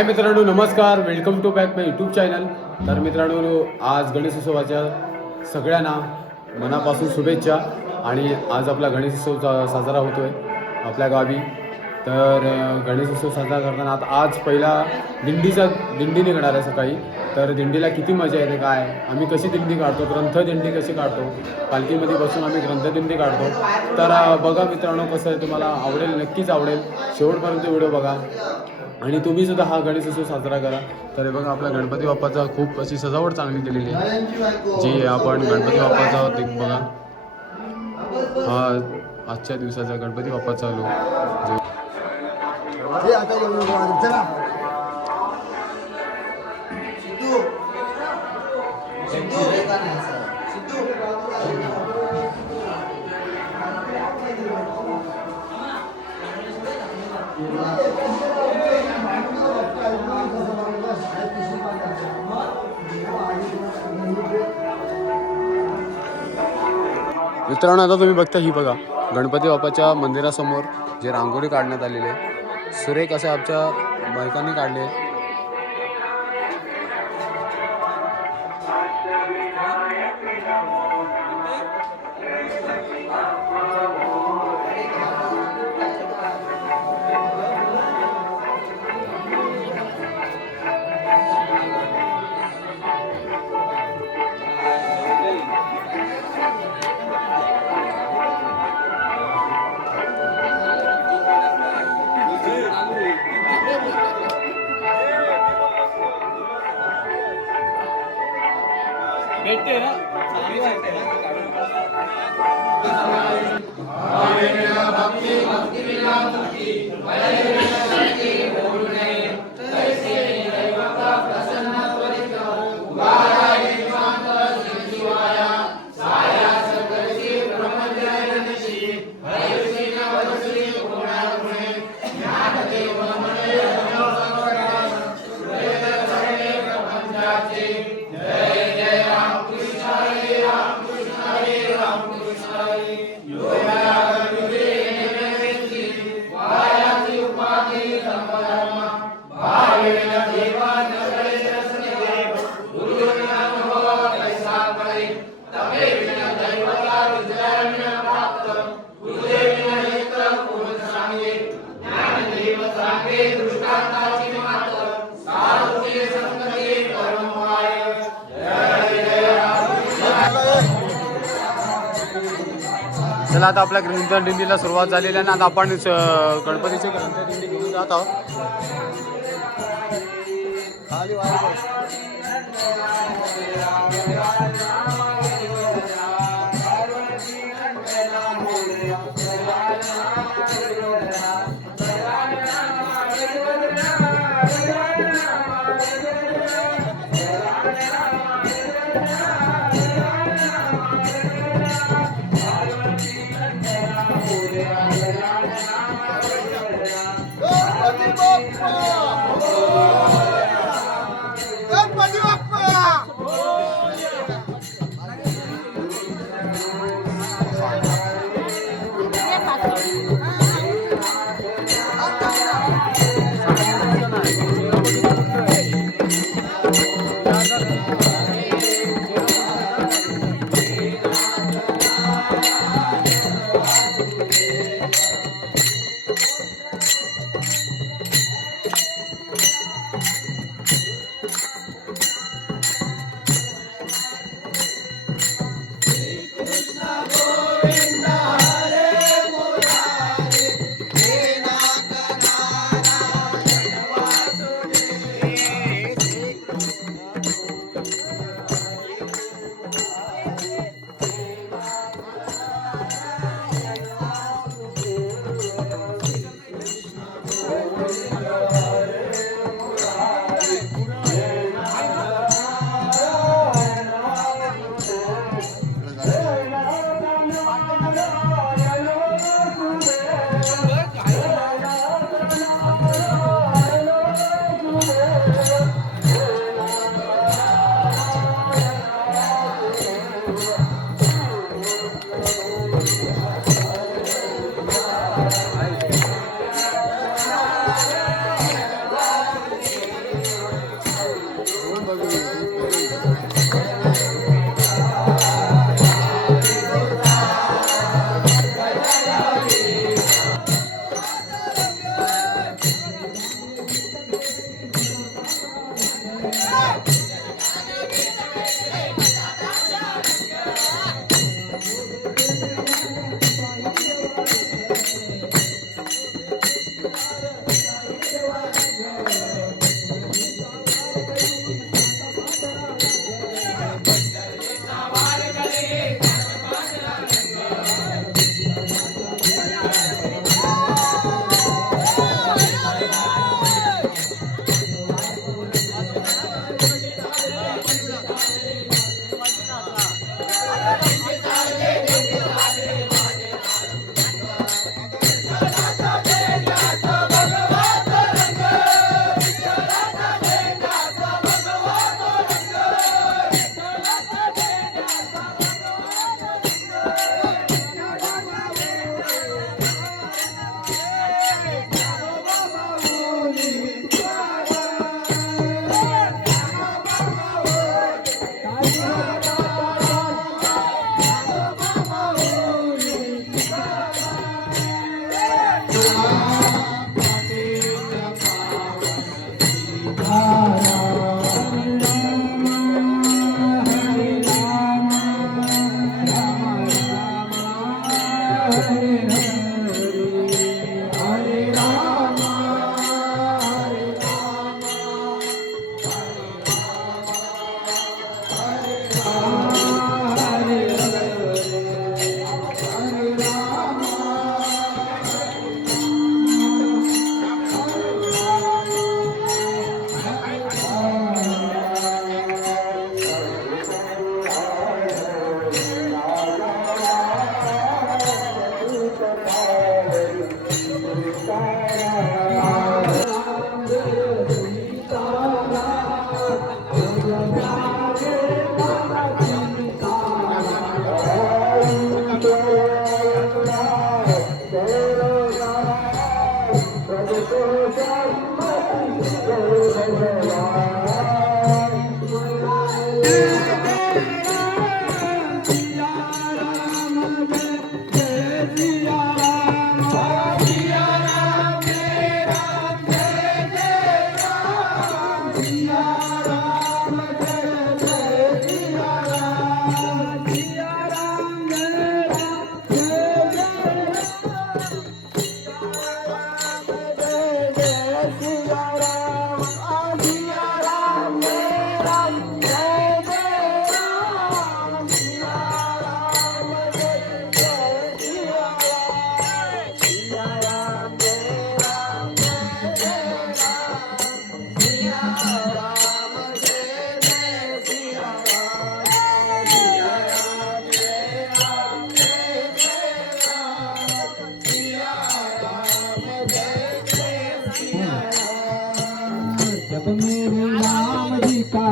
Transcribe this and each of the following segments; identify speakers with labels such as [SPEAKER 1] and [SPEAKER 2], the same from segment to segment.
[SPEAKER 1] हाय मित्रांनो नमस्कार. Welcome to back my YouTube channel तर मित्रांनो आज गणेशोत्सवाच्या सगळ्यांना मनापासून शुभेच्छा आणि आज आपला गणेशोत्सव सा साजरा आहे आपल्या गावी. तर गणेशोत्सव साजरा करताना आता आज पहिला दिंडीचा दिंडी निघणार आहे सकाळी. तर दिंडीला किती मजा येते काय? आम्ही कशी दिंडी काढतो? ग्रंथ दिंडी कशी काढतो? पालखीमध्ये बसून आम्ही ग्रंथ दिंडी काढतो. तर बघा मित्रांनो कसं आहे तुम्हाला आवडेल नक्कीच आवडेल. शेवटपर्यंत व्हिडिओ बघा. आणि तुम्ही सुद्धा हा गणेशोत्सव साजरा करा. तर हे बघा आपल्या गणपती बाप्पाचा खूप अशी सजावट चांगली केलेली आहे. जी आपण गणपती बाप्पाचा ते बघा. हा आजच्या दिवसाचा गणपती बाप्पाचा लुक मित्रांनो आता तुम्ही बघता ही बघा गणपती बाप्पाच्या मंदिरासमोर जे रांगोळी काढण्यात आलेली आहे. सुरेख असे आमच्या बायकांनी काढले வளர்கிறது चला आता आपल्या ग्रंथदिंडीला सुरुवात झालेली आहे आणि आता आपण अं, गणपतीचे ग्रंथ घेऊन जात आहोत.
[SPEAKER 2] खाली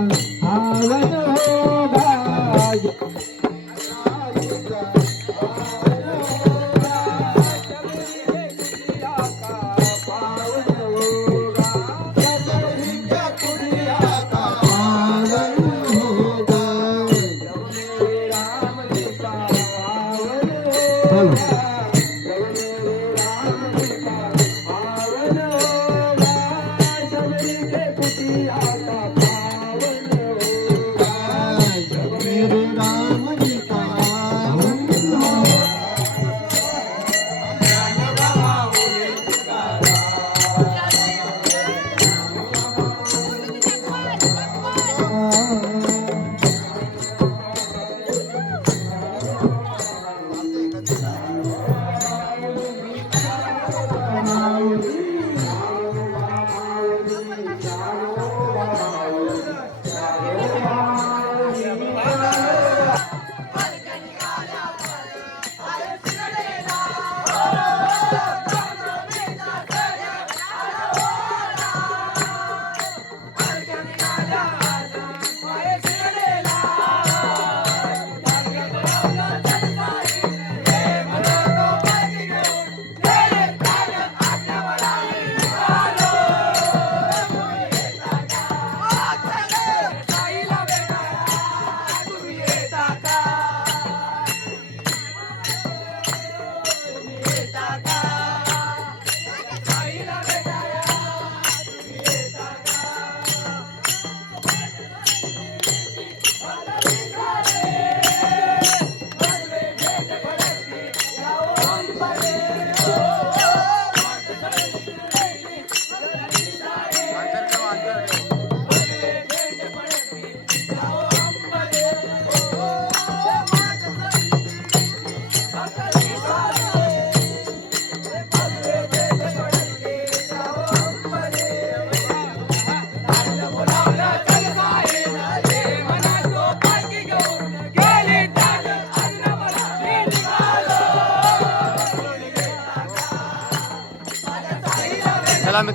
[SPEAKER 3] जी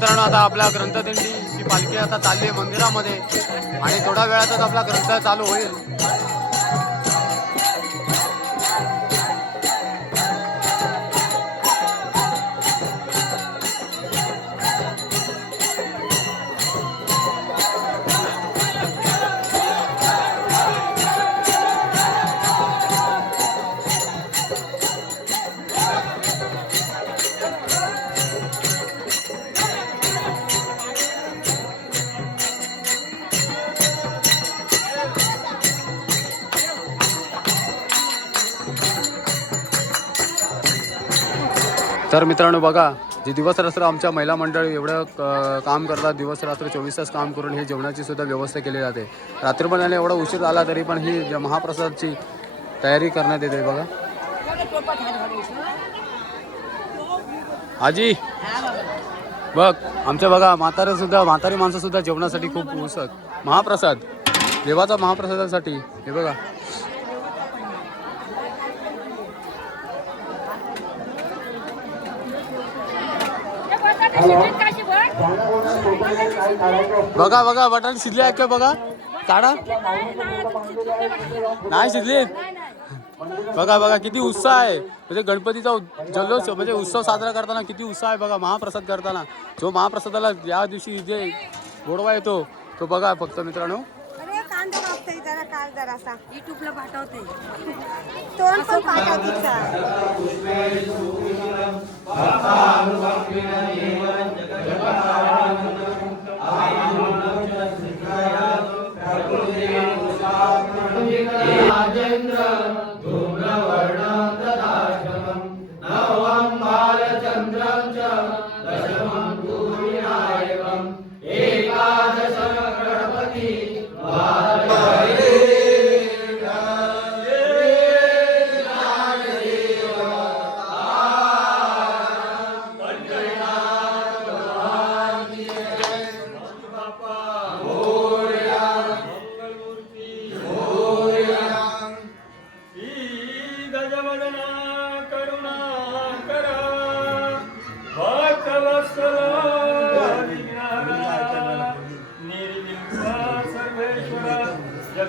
[SPEAKER 2] मित्रांनो आता आपल्या ग्रंथदिंडीची पालखी आता चालली आहे मंदिरामध्ये. आणि थोड्या वेळातच आपला ग्रंथ चालू होईल. तर मित्रांनो बघा जे दिवस रात्र आमच्या महिला मंडळ एवढं क- काम करतात दिवस रात्र चोवीस तास काम करून हे जेवणाची सुद्धा व्यवस्था केली जाते. रात्रीपर्यंत एवढा उशीर झाला तरी पण ही महाप्रसादची तयारी करण्यात येते बघा. आजी बघ आमच्या बघा म्हातारे सुद्धा म्हातारी माणसं सुद्धा जेवणासाठी खूप उसत महाप्रसाद देवाचा महाप्रसादासाठी हे बघा. बघा बघा बटाटे शिजले आहेत का बघा? काढा. नाही शिजले बघा बघा किती उत्साह आहे. म्हणजे गणपतीचा जल्लोष म्हणजे उत्सव साजरा करताना किती उत्साह आहे बघा महाप्रसाद करताना. जो महाप्रसादाला या दिवशी जे गोडवा येतो तो बघा फक्त मित्रांनो.
[SPEAKER 1] अरे कांदा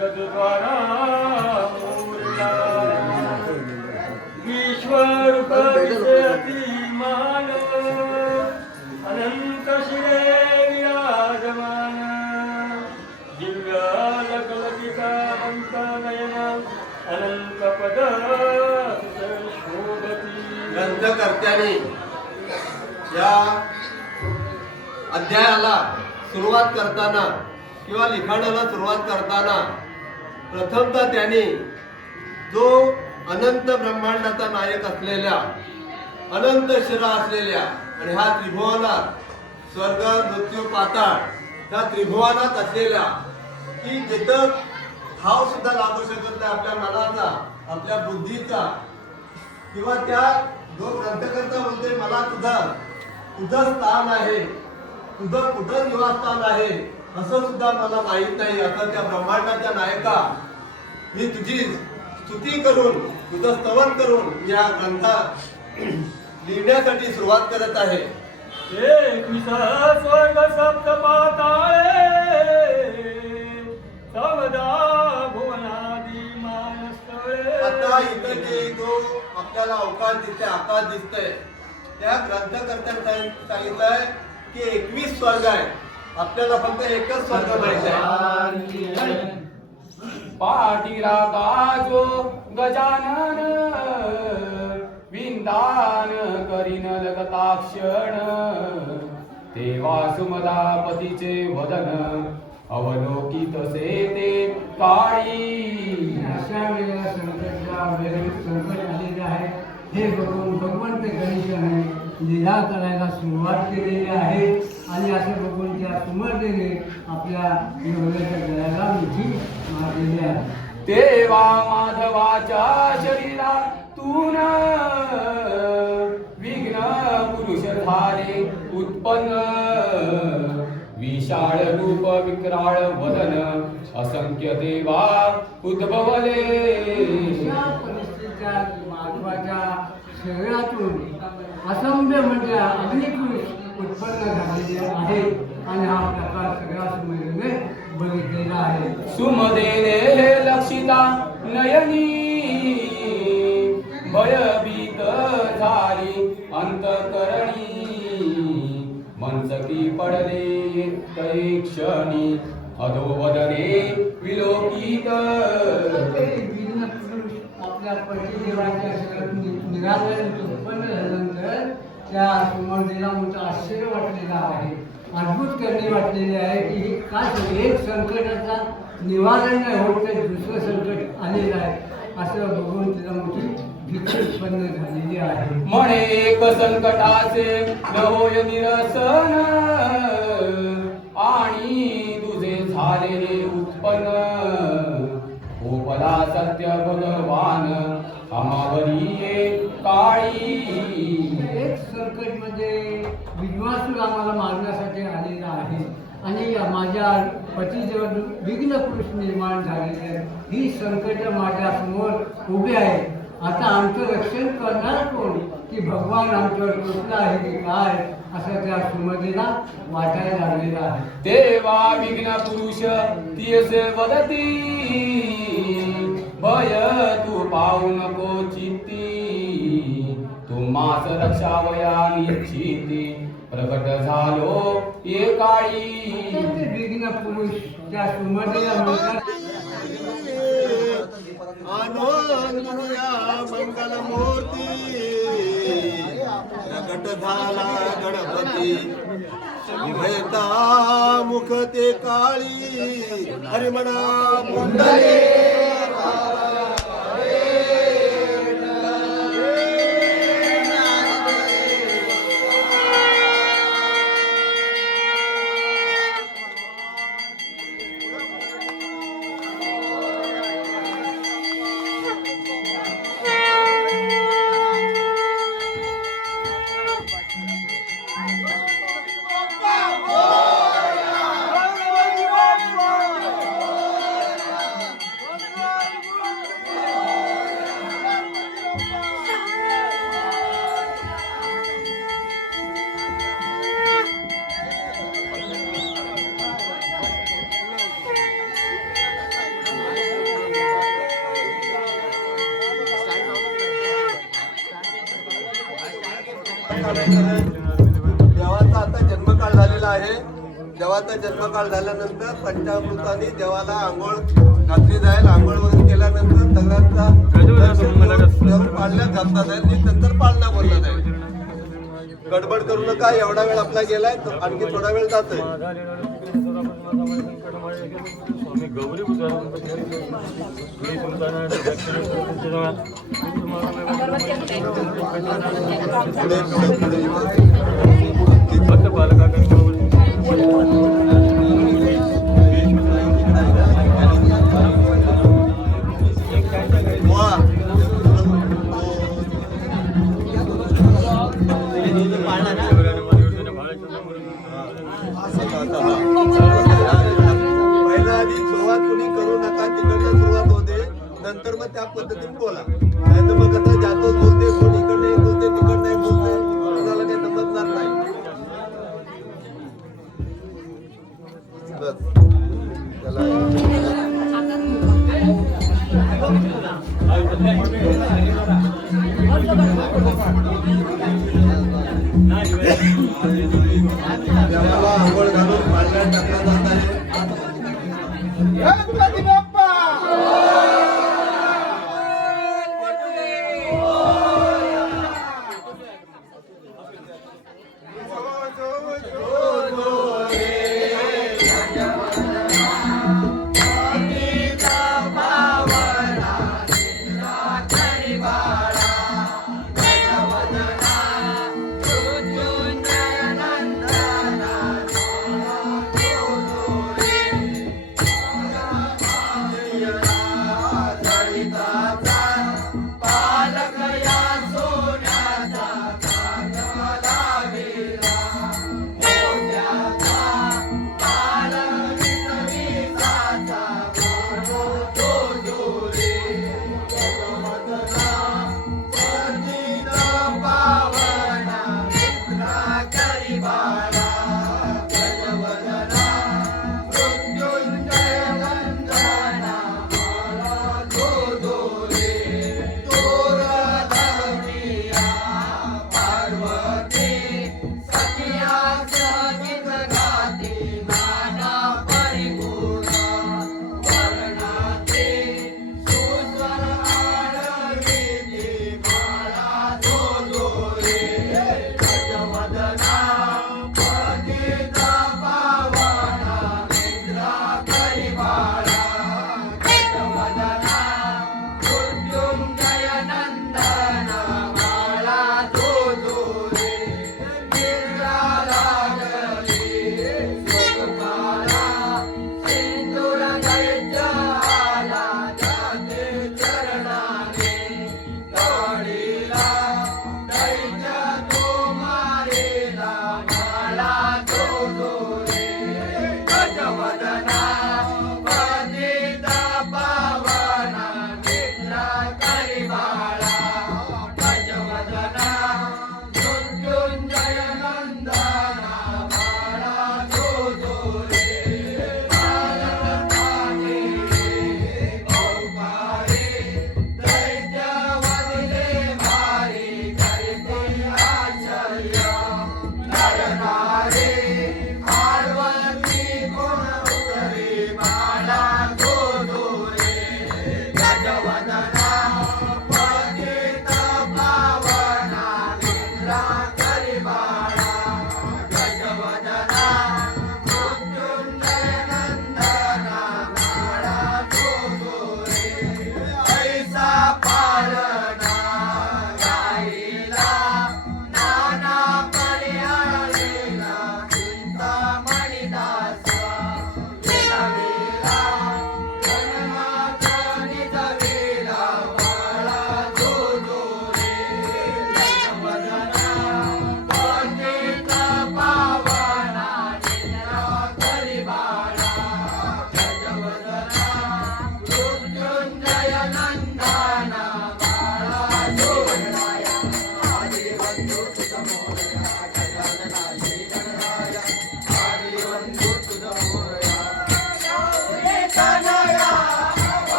[SPEAKER 3] जगद्वारा मूर्ता विश्वरूप विजयती मान. अनंत शिरे विराजमान. दिव्य लकलकिता अनंत नयन अनंत पद शोभती
[SPEAKER 4] ग्रंथकर्त्याने या अध्यायाला सुरुवात करताना किंवा लिखाणाला सुरुवात करताना प्रथमतः त्याने जो अनंत ब्रह्मांडाचा नायक असलेल्या अनंत शिरा असलेल्या आणि ह्या त्रिभुवनात स्वर्ग मृत्यू पाताळ ह्या त्रिभुवनात असलेल्या की जिथं भाव सुद्धा लागू शकत नाही आपल्या मनाचा आपल्या बुद्धीचा किंवा त्या जो ग्रंथकर्ता बोलते मला तुझा तुझं स्थान आहे तुझं कुठं निवासस्थान आहे असं सुद्धा मला माहीत नाही. असं त्या ब्रह्मांडाच्या नायका मी तुझी स्तुती करून तुझं स्तवन करून या ग्रंथात लिहिण्यासाठी सुरुवात करत आहे.
[SPEAKER 3] स्वर्ग सप्त
[SPEAKER 4] आता इथं जे जो आपल्याला अवकाश दिसतोय आकाश दिसतंय त्या ग्रंथकर्त्याने सांग- सांगितलंय की एकवीस स्वर्ग आहे आपल्याला फक्त एकच स्वर्ग माहीत आहे
[SPEAKER 2] पाठीरा गाजो गजानन विंदान करीन लगताक्षण तेव्हा सुमदापतीचे वदन अवलोकित से ते काळी.
[SPEAKER 5] अशा वेळेला संकटला संकट आलेले आहे हे बघून भगवंत गणेशाने लीला करायला सुरुवात केलेली आहे. आणि असं बघून त्या सुमर्देने आपल्या नवऱ्याच्या गळ्याला मिठी मारलेली आहे.
[SPEAKER 2] तेव्हा माधवाच्या शरीरा तून विघ्न पुरुष झाले उत्पन्न. विशाळ रूप विक्राळ वदन असंख्य देवा उद्भवले.
[SPEAKER 5] अशा माधवाच्या शरीरातून असंख्य म्हणजे अनेक उत्पन्न झालेले आहे आणि हा प्रकार सगळ्या सुमेरूने बघितलेला आहे.
[SPEAKER 2] सुमदेने लक्षिता नयनी भयभीत झाली अंतकरणी. मनसकी पडले तै क्षणी अधोवदने विलोकित.
[SPEAKER 5] आपल्या पतिदेवाच्या शरीरातून निघाल्यानंतर उत्पन्न झाल्यानंतर त्या सुमर्देला मोठं आश्चर्य वाटलेलं आहे. अद्भुत करणे वाटलेली आहे की हे काय एक संकटाचा निवारण नाही होत तर दुसरं संकट आलेलं आहे. असं बघून तिला मोठी भीती उत्पन्न झालेली आहे.
[SPEAKER 2] म्हणे एक संकटाचे न होय निरसन आणि तुझे झालेले उत्पन्न. ओपला सत्य भगवान अमावरी काळी.
[SPEAKER 5] आम्हाला मारण्यासाठी आलेला आहे. आणि माझ्या पतीजवळ विघ्न पुरुष निर्माण झालेले आहे. ही संकट माझ्यासमोर उभी आहे. आता आमचं रक्षण करणार कोण? की भगवान आमच्यावर कृष्ण आहे की काय? असं त्या सुमतीला वाटायला लागलेलं आहे.
[SPEAKER 2] देवा विघ्न पुरुष तियसे वदती. भय तू पाहू नको चित्ती. तुम्हास रक्षावया निश्चिती प्रकट झालो. ये
[SPEAKER 5] पुरुष त्या सुमतीला
[SPEAKER 1] मंगल मूर्ती प्रकट झाला गणपती. भयता मुख ते काळी. हरिमणा मुंडले. आहे. देवाचा जन्मकाळ झाल्यानंतर पंचामृताने देवाला आंघोळ घातली जाईल. आंघोळ वगैरे केल्यानंतर सगळ्यांचा देव पाळण्यात जाईल आणि नंतर पाळणा बोलला जाईल. गडबड करू नका. एवढा वेळ आपला गेलाय तर आणखी थोडा वेळ जातोय.
[SPEAKER 3] गौरी
[SPEAKER 1] पुढे पुढे पुढे
[SPEAKER 3] भक्त बालका
[SPEAKER 1] मग त्या पद्धतीने बोला